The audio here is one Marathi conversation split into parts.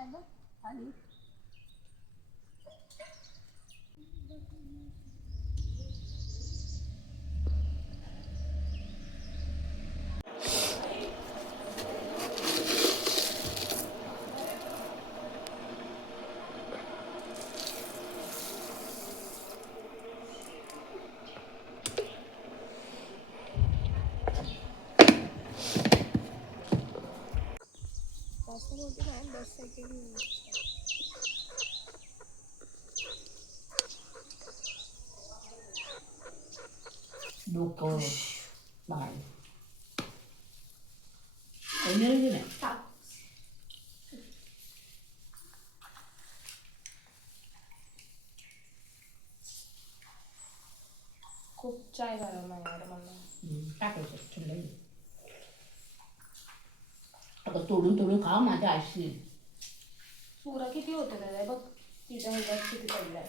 खाली डोकं बाय एनर्जी नाही खूप चाय गरम आहे यार मला. टाकायचं थंड अगं तोडून तोडून खा माझ्या आशी. पुरा किती होतं त्याला बघ, तिच्या ह्याच्यात किती पडलाय.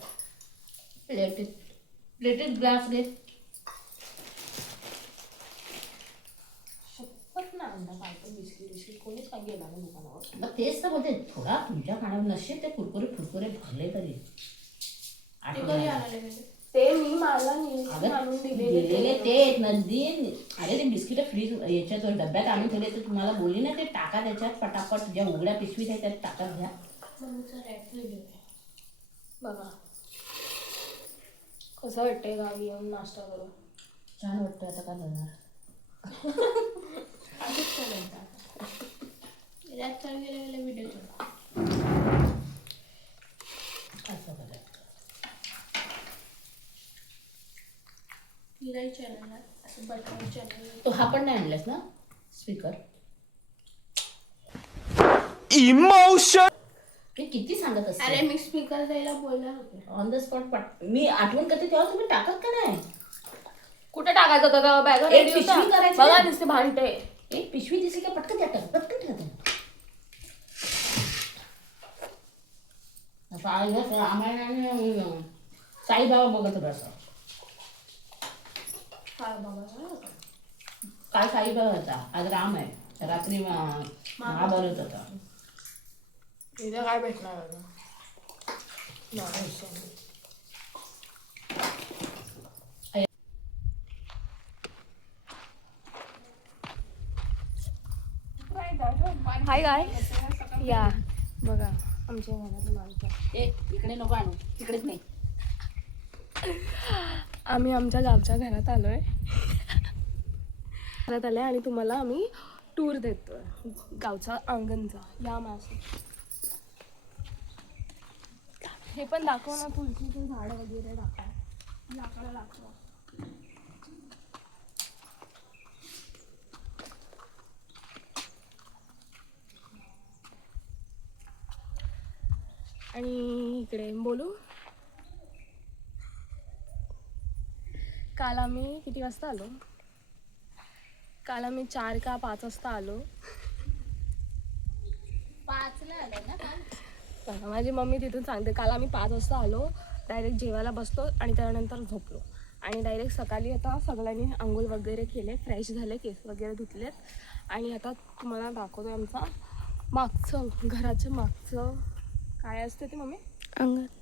प्लेटेड ग्लास घे. शपथ ना अंडा पाहिजे बिस्किट कोणीच काय गेला नाही दुकानावर. मग तेच तर बोलते, थोडा तुमच्या खाण्यावर नसेल ते कुरकुरे फुरकुरे भरले तरी ते कधी आणाले ते मी मला आणून दिलेले ते नंदी. अरे ते बिस्किट फ्रीज याच्यात डब्यात आणून ठेवले तर तुम्हाला बोलली ना ते टाका त्याच्यात पटापट. ज्या उघड्या पिशवीत आहे त्यात टाका घ्या. बघा कसं वाटतंय गावी येऊन नाश्ता करून. छान वाटतं. आता काय करणार. असंच करायचं यात काय गेल्या व्हिडिओ असं करायचं. हिराई चॅनल असं बटन चॅनल. तो हा पण नाही आणलास ना स्पीकर. इमोशन. मी किती सांगत असते. अरे मी स्पीकर द्यायला बोलणार होते ऑन द स्पॉट मी आठवण करते तेव्हा तुम्ही टाकत का नाही. कुठे टाकायचं होतं बॅग एक पिशवी करायची बघा ना. दिसते भांडते. एक पिशवी दिसली का पटकन द्या पटकन ठेवते. साईबाबा बघत होता असं. काल साईबाबा होता आज राम आहे. रात्री महाभारत होता. इथे काय भेटणार हाय काय या बघा आमच्या घरातली माणसं. इकडे नको आणू तिकडेच नाही. आम्ही आमच्या गावच्या घरात आलोय. घरात आलोय आणि तुम्हाला आम्ही टूर देतोय गावचा अंगणचा. या मासे हे पण दाखव ना. तुळशीचं झाड वगैरे दाखवा. लाकडं दाखवा. आणि इकडे बोलू. काल आम्ही किती वाजता आलो. काल आम्ही 4 का 5 वाजता आलो. 5ला आलं ना काल. माझी मम्मी तिथून सांगते काल आम्ही 5 वाजता आलो. डायरेक्ट जेवायला बसलो आणि त्यानंतर झोपलो. आणि डायरेक्ट सकाळी आता सगळ्यांनी आंघोळ वगैरे केले, फ्रेश झाले, केस वगैरे धुतलेत. आणि आता तुम्हाला दाखवतो आमचा मागचं घराच्या मागचं काय असते ते मम्मी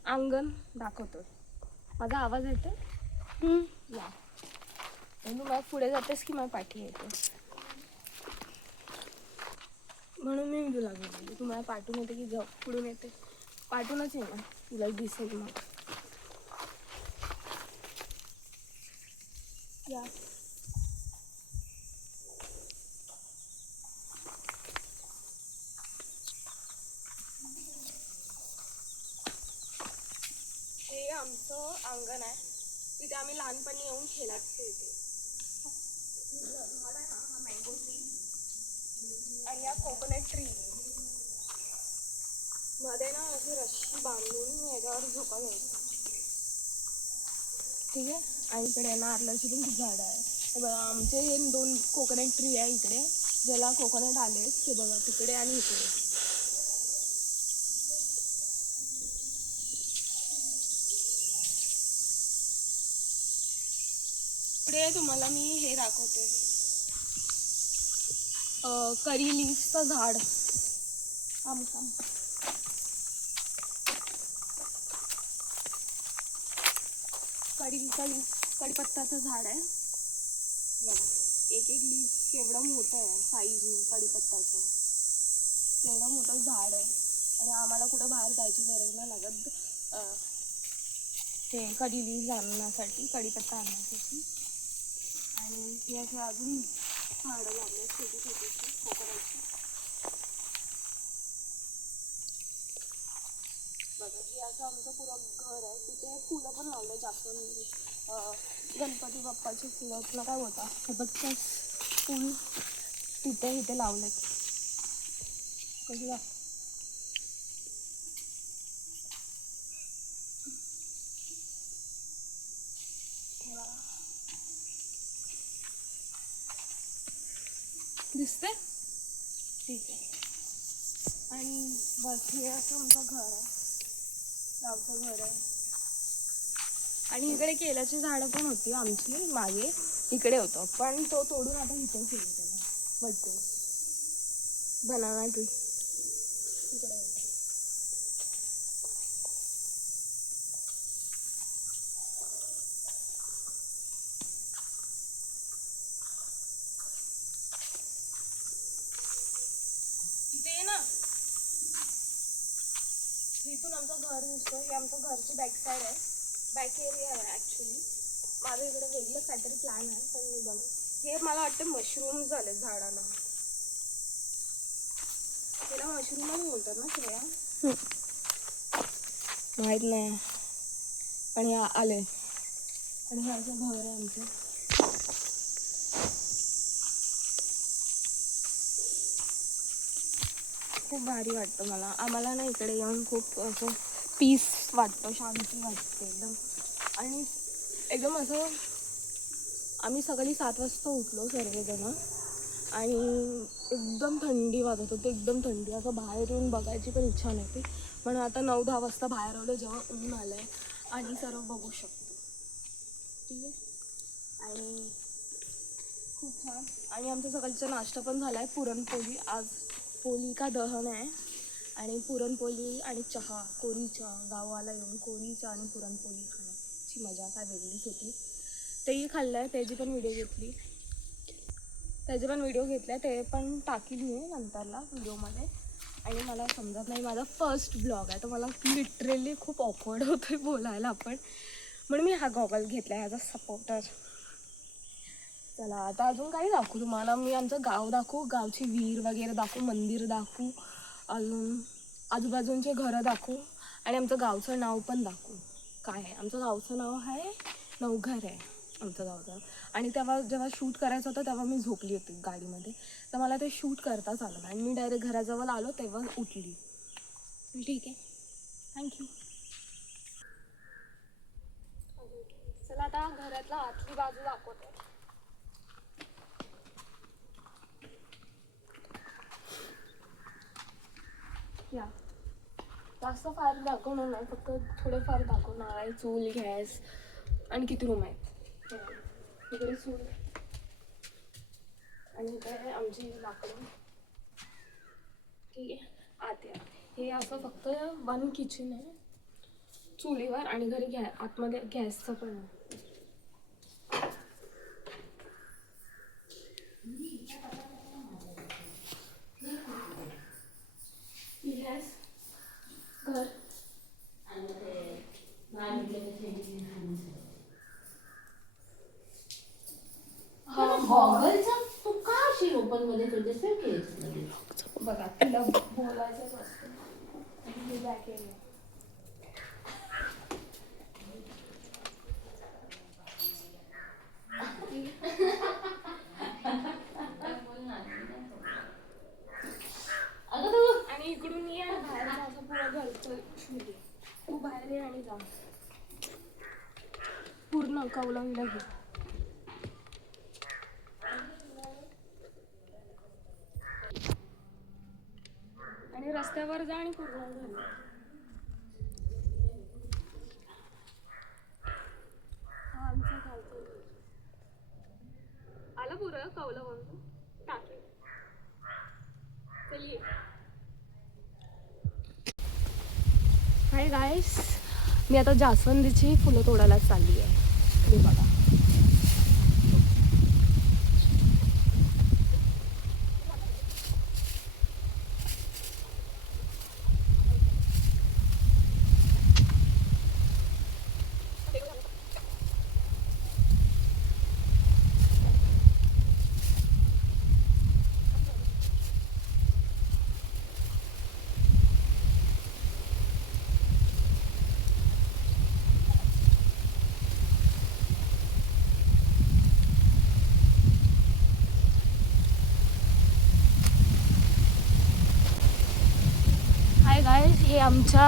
अंगण दाखवतो. माझा आवाज येतो या तू मला पुढे जातेस की मला पाठी येते म्हणून मी तुला बोलते. तुम्हाला पाठवून येते की जाऊ पुढून येते. पाठवूनच ये ना तुला दिसेल मग. या हे आमचं अंगण आहे. तिथे आम्ही लहानपणी येऊन खेळायचो. इथे झाड आहे ना हा मँगो ट्री आणि हा कोकोनट ट्री मध्ये ना अशी रस्सी बांधून याच्यावर झोका घ्यायची. ठीक आहे. आणि इकडे नारळाची पण खूप झाडं आहे. हे बघा आमचे हे 2 कोकोनट ट्री आहे इकडे ज्याला कोकोनट आले ते बघा तिकडे आणि इकडे. इकडे तुम्हाला मी हे दाखवते करी लीफचं झाड. थांब थांब. कढीपत्ताचं झाड आहे बघा. एक एक लीफ केवढं मोठं आहे साईज कढीपत्ताचं. केवढं मोठं झाड आहे आणि आम्हाला कुठं बाहेर जायची गरज नाही लागत ते कढी लीफ आणण्यासाठी, कढीपत्ता आणण्यासाठी. आणि हे असे अजून झाडं लावले छोटी छोटीशी कोकोनटची. बघा हे असं आमचं पुरं घर आहे. तिथे फुलं पण लावले जास्वंदी, गणपती बाप्पाची फुलं. तुला काय होता हे बघ फुल तिथे इथे लावलेत. कसं दिसते? ठीक आहे. आणि बस हे असं आमचं घर आहे, गावचं घर आहे. आणि इकडे केल्याची झाडं पण होती आमची मागे, इकडे होतं पण तो तोडून आता इथे केलं त्याला. बघते बनाना ट्री तिकडे. इथे ये ना. इथून आमचं घर दिसतं. हे आमचं घरची बॅक साईड आहे, बॅक एरिया आहे ॲक्च्युली. माझं इकडे वेगळं काहीतरी प्लॅन आहे पण मी बघ. हे मला वाटतं मशरूम झाले झाडाला. त्याला मशरूमच बोलतात ना श्रेया? माहीत नाही पण हे आले. आणि हे असं घर आहे आमचं. खूप भारी वाटतं मला. आम्हाला ना इकडे येऊन खूप असं पीस वाटतं, शांती वाटते एकदम. आणि एकदम असं आम्ही सकाळी 7 वाजता उठलो सर्वजण आणि एकदम थंडी वाजत होती, एकदम थंडी. असं बाहेर येऊन बघायची पण इच्छा नव्हती. पण आता 9-10 वाजता बाहेर आलो जेव्हा ऊन आलं आहे आणि सर्व बघू शकतो. ठीक आहे. आणि खूप छान. आणि आमचा सकाळचा नाश्ता पण झाला आहे, पुरणपोळी. आज होलिका दहन आहे आणि पुरणपोळी आणि चहा, कोरी चहा. गावाला येऊन कोरी चहा आणि पुरणपोळी खाण्याची मजा काय वेगळीच होती. तेही खाल्लं आहे, त्याची पण व्हिडिओ घेतली. ते पण टाकील मी नंतरला व्हिडिओमध्ये. आणि मला समजत नाही, माझा फर्स्ट ब्लॉग आहे तर मला लिटरली खूप ऑकवर्ड होतं आहे बोलायला पण. म्हणून मी हा गॉगल घेतला आहे ॲज अ सपोर्टर. चला आता अजून काही दाखवू तुम्हाला. मी आमचं गाव दाखवू, गावची विहीर वगैरे दाखवू, मंदिर दाखवू, अजून आजूबाजूंचे घरं दाखवू आणि आमचं गावचं नाव पण दाखवू. काय आहे आमचं गावचं नाव आहे नवघर आहे आमचं गावचं. आणि तेव्हा जेव्हा शूट करायचं होतं तेव्हा मी झोपली होती गाडीमध्ये, तर मला ते शूट करताच आलं आणि मी डायरेक्ट घराजवळ आलो तेव्हा उठली. ठीक आहे, थँक्यू. चला आता घरातला आतली बाजू दाखवते. या जास्त फार दाखवणार नाही, फक्त थोडेफार दाखवणार आहे. चूल, गॅस आणि किती रूम आहेत. इकडे चूल आणि इकडे आमची लाकडं. ठीक आहे. आत हे असं फक्त 1 किचन आहे चुलीवर आणि घरी आतमध्ये गॅसचं पण आहे. गॅस घर गॉगलचा तू का अशी ओपन मध्ये ठेवतेस मध्ये? बघा तिला बोलायचंच असतं. हे बॅक एरिया. आणि इकडून ये आणि बाहेर जा, असं पुरं घरचं शूट आहे. तू बाहेर ये आणि जा पूर्ण कौलांला घे. आणि रस्त्यावर जा आणि पूर्ण घाल. हा आमचा गावचा आला पुरं कौला म्हणून टाके. चलिए हाय गाईस, मी आता जास्वंदीची फुलं तोडायला चालली आहे. तुम्ही बघा. हाय गाईस, हे आमच्या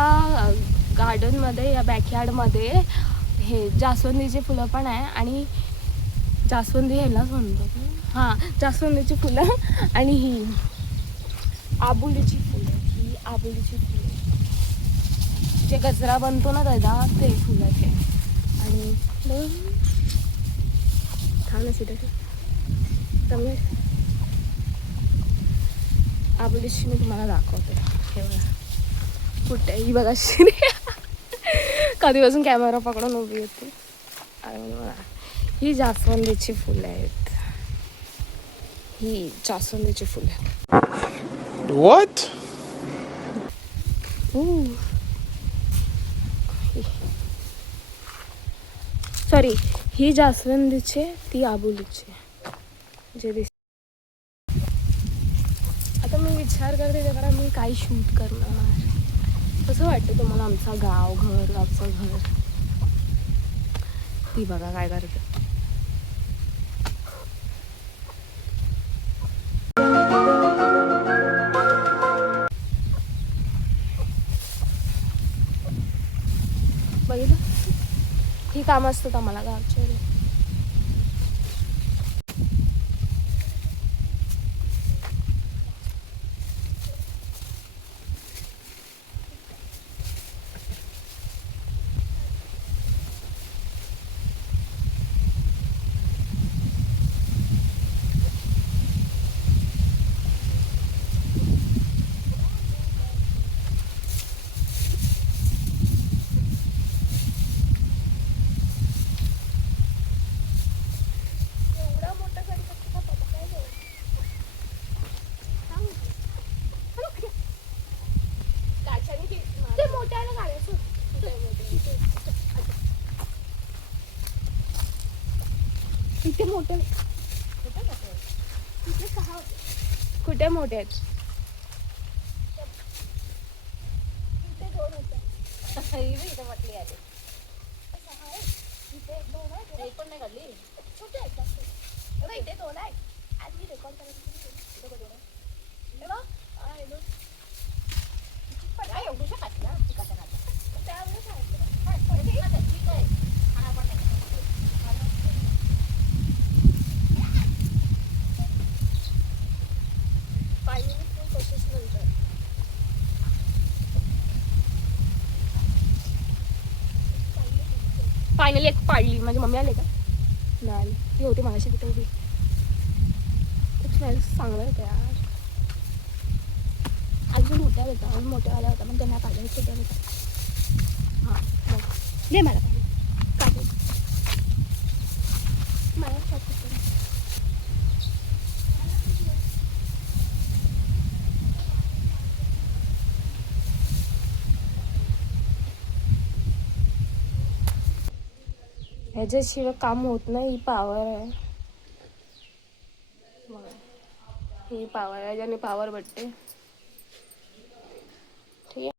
गार्डनमध्ये या बॅकयार्डमध्ये हे जास्वंदीची फुलं पण आहे आणि जास्वंदी ह्यालाच म्हणतात. हां, जास्वंदीची फुलं आणि ही आबोलीची फुलं. ही आबोलीची फुलं जे गजरा बनतो ना त्याचा ते फुलं हे. आणि छान असे त्यामुळे आबोलीची मी तुम्हाला दाखवते. हे बघा कुठे ही बघा शिरी कधीपासून कॅमेरा पकडून उभी होती. आणि बघा ही जास्वंदीची फुलं आहेत. ही जास्वंदीची फुलं. What? सॉरी, ही जास्वंदीचे, ती आबोलीचे जे दिस. आता मी विचार करते त्याकडे मी काय शूट करणार. कसं वाटतं तुम्हाला आमचा गावचं घर. ती बघा काय करते. बघितलं, ही कामं असतात आम्हाला गावच्या. इथे मोठे कुठे मोठे आहेत. इथे म्हटली आहे एक पण नाही काढली. इथे दोन आहे. आज मी रेकॉर्ड करायचं एवढू शकत ना ठीक आहे. फायनली एक पाडली. माझी मम्मी आले का नाही आली. ती होती माझ्याशी तिथे उभी. खूप स्मेल चांगलं होतं यार. अजून मोठ्या होत्या, अजून मोठ्या आल्या होत्या पण त्यांना पाहिजे छोट्या होत्या. हां बघ दे मला पाहिजे मला. ह्याच्याशिवाय काम होत नाही. ही पावर आहे. ही पावर आहे ज्याने पावर भेटते. ठीक आहे.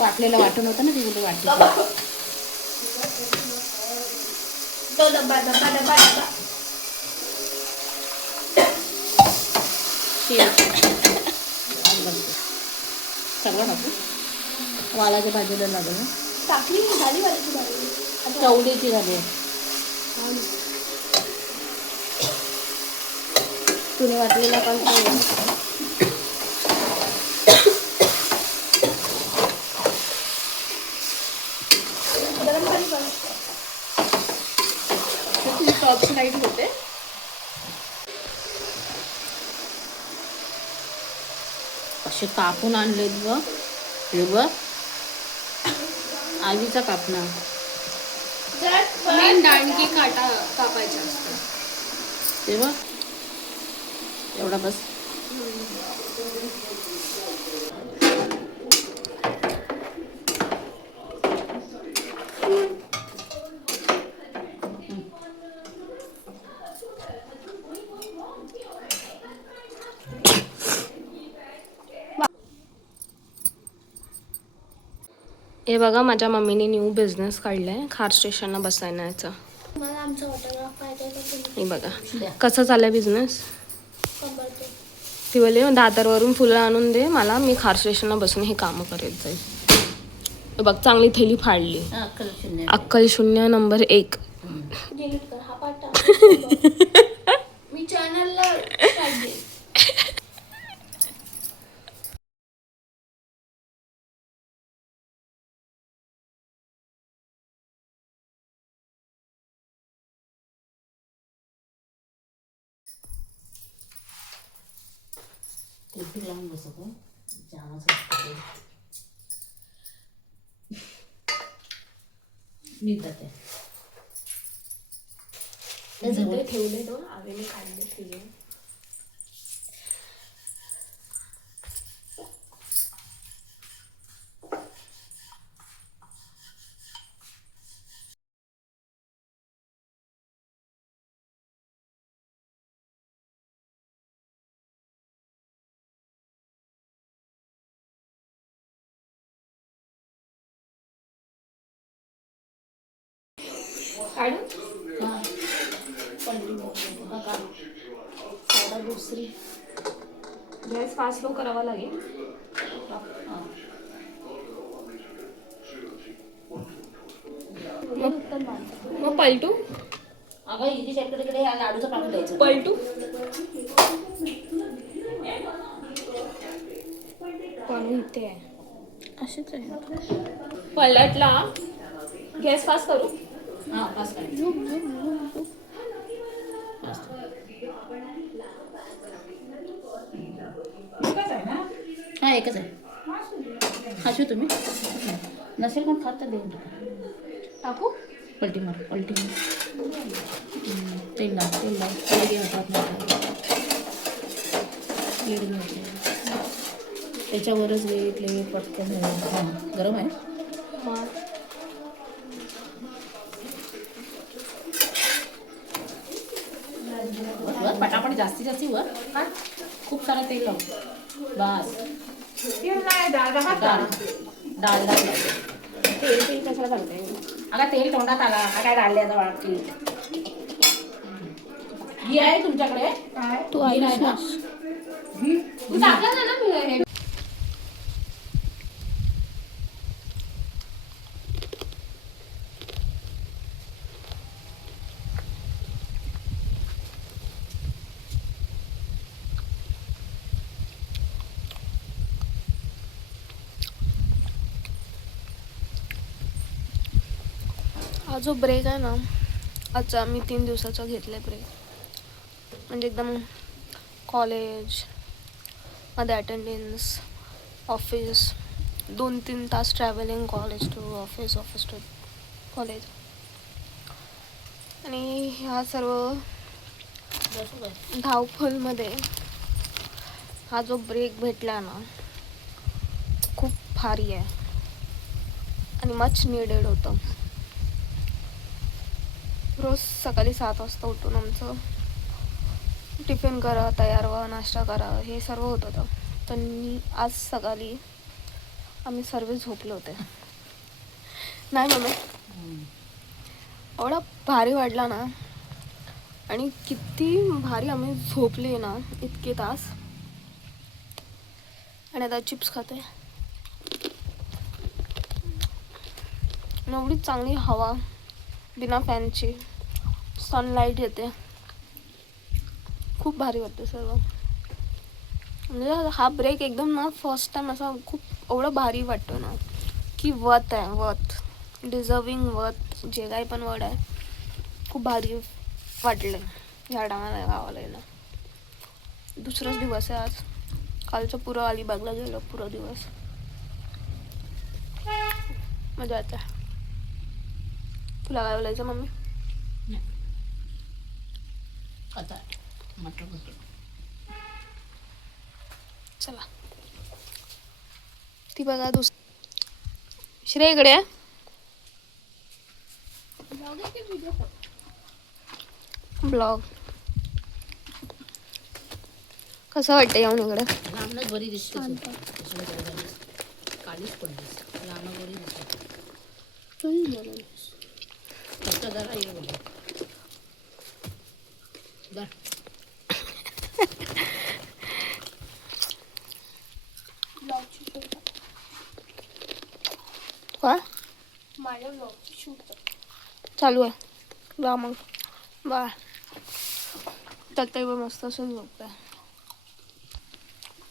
वाटलेलं वाटून होतं ना ती कुठे वाटली. तो डब्बा डब्बा डब्बा डब्बा सगळं टाकू. वालाच्या भाजीला लागेल. टाकली झाली वालाची भाजी. चवलीची झाली. तुने वाटलेला काल टॉप लाईट होते. असे कापून आणलेत बघ. हे बघ आजीचा कापणा. मेन दांडकी काटा कापायचे असतात ते बघ एवढा बस. हे बघा माझ्या मम्मीने न्यू बिझनेस काढलाय खार स्टेशनला बसण्याचा. मला आमचं ऑटोग्राफ पाहिजे तर तुम्ही हे बघा कसं चाललंय बिझनेस. कंबरतो. ती बोलली दादरवरून फुलं आणून दे मला, मी खार स्टेशनला बसून हे कामं करेल जाईल. हे बघ चांगली थैली फाडली. अक्कल शून्य. अक्कल शून्य नंबर 1. डिलीट कर हा पार्ट टाक. मी चॅनलला स्टार्ट दे. ते लावून बसत जामाचं असतं. मी जाते ठेवले तो आवेने काढले ठेवले. काढू साडा दुसरी गॅस फास्ट लो करावा लागेल. मग पलटू. अगं इथे शेकडे या लाडूचं पाणी द्यायचं. पलटू पाणी इथे आहे. असेच आहे. पलटला गॅस फास्ट करू. हां पास काय हा एकच आहे. खाशू तुम्ही नसेल कोण खात तर देऊन टाका. टाकू पलटी मार पलटी मार. तेल लाव तेल लाव तेल घे हातात नाही. प्लेट घे त्याच्यावरच घे प्लेट पटकन. हां गरम आहे. मग वर पटापट जास्ती वर हा खूप सारा तेल लाव बस. डाळ तेल कशाला घालते. अगं तेल तोंडात आला हा काय डाळल्याचा वाटकी. घी आहे तुमच्याकडे. तू घी नाही ना. तू टाकलं ना मी. हा जो ब्रेक आहे ना आजचा मी 3 दिवसाचा घेतला ब्रेक. म्हणजे एकदम कॉलेज मध्ये अटेंडन्स ऑफिस 2-3 तास travelling college to office office to college आणि ह्या सर्व धावपळीमध्ये हा जो ब्रेक भेटला ना खूप भारी आहे आणि मच नीडेड होतं. रोज सकाळी 7 वाजता उठून आमचं टिफिन करा तयार व्हा नाश्ता करा हे सर्व होत होतं. पण आज सकाळी आम्ही सर्व झोपले होते नाही मम्मी. एवढा भारी वाटला ना आणि किती भारी आम्ही झोपले ना इतके तास. आणि आता चिप्स खाते. एवढी चांगली हवा बिना फॅनची सनलाईट येते खूप भारी वाटते सर्व. म्हणजे हा ब्रेक एकदम ना फर्स्ट टाइम असा खूप एवढं भारी वाटतो ना की वर्थ आहे वर्थ डिझर्विंग वर्थ जे काही पण वर्ड आहे. खूप भारी वाटलं ह्या टायमाला गावाला यायला. दुसराच दिवस आहे आज कालचं पुरं अलिबागला गेलो पुरा दिवस. मजा येते. तुला काय बोलायचं मम्मी? आता मटर होते. चला ती बघा श्रेय इकडे आहे. ब्लॉग कसं वाटतं येऊन इकडे? लांबनच बरी दिसते तू. काळीच पडलीस. लांब बरी दिसते. फक्त जरा ये बोल. धर. काय माझ्या ब्लॉग शूट चालू आहे? वा मग बा तत्ताई पण मस्त असं झोपताय.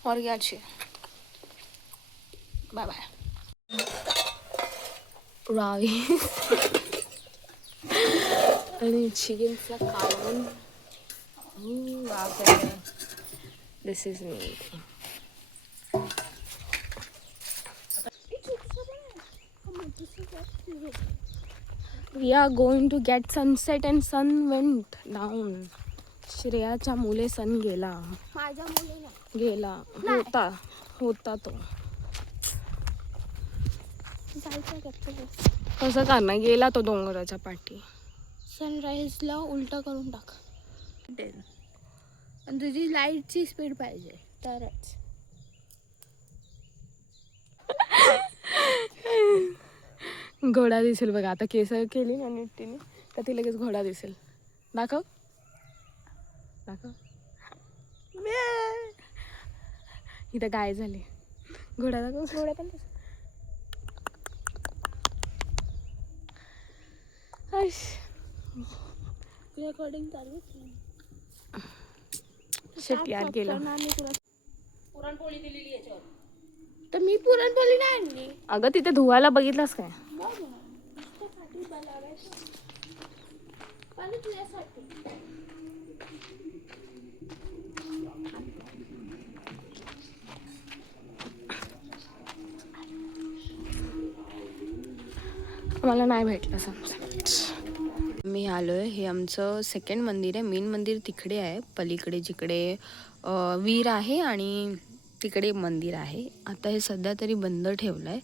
और क्या अच्छी. Bye bye. राईस आणि चिकनचा कालवण. बापरे. This is me. We are going to get sunset and sun went down. श्रेयाच्या मुले सन गेला. माझ्या मुलीला गेला होता तो. जायचं का? कसं करणार? गेला तो डोंगराच्या पाठी. सनराईजला उलटा करून टाक. आणि तुझी लाईटची स्पीड पाहिजे तरच. घोडा दिसेल बघा. आता केस केली ना नीट तर ती लगेच घोडा दिसेल. दाखव दाखव. इथं गाय झाली. घोडा दाखव. थोडं पण रेकॉर्डिंग चालू. शेट यार गेलं. पुरणपोळी दिलेली याच्यावर. तर मी पुरणपोळी नाही आणली. अगं तिथे धुवायला बघितलंस काय? तुझ्यासाठी मला नाही भेटलं सनसेट. मी आलोय. हे आमचं सेकंड मंदिर आहे. मेन मंदिर तिकडे आहे पलीकडे, जिकडे वीर आहे आणि तिकडे मंदिर आहे. आता हे सध्या तरी बंद ठेवलं आहे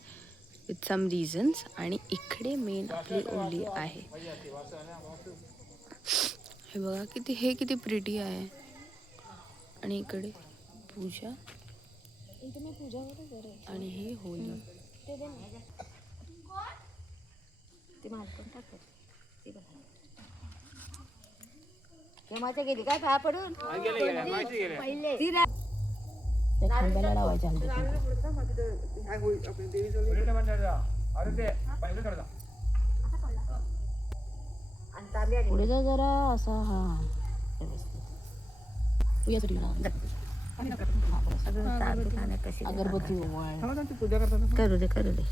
विथ सम रिझन्स. आणि इकडे मेन आपली ओली आहे. हे बघा किती प्रिटी आहे. आणि इकडे पूजा आणि हे होली. गेली काय पाया पडून त्या खांब्याला लावायच्या हलदी. पुढे जा जरा असा. हा तू यासाठी अगरबत्ती करू दे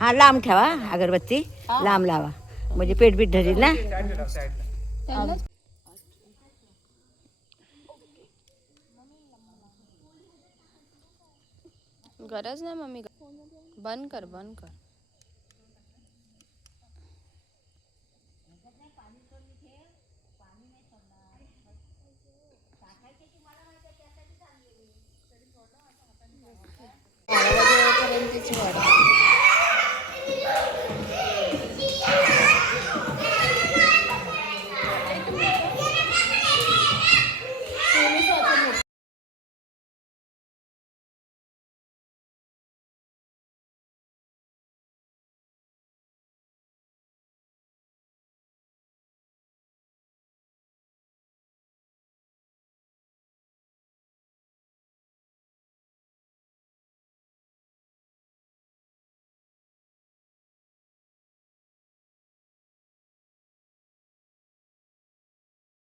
हा लांब ठेवा अगरबत्ती. लांब लावा म्हणजे पेट बीट धरील ना. गरज नाही मम्मी. बंद कर.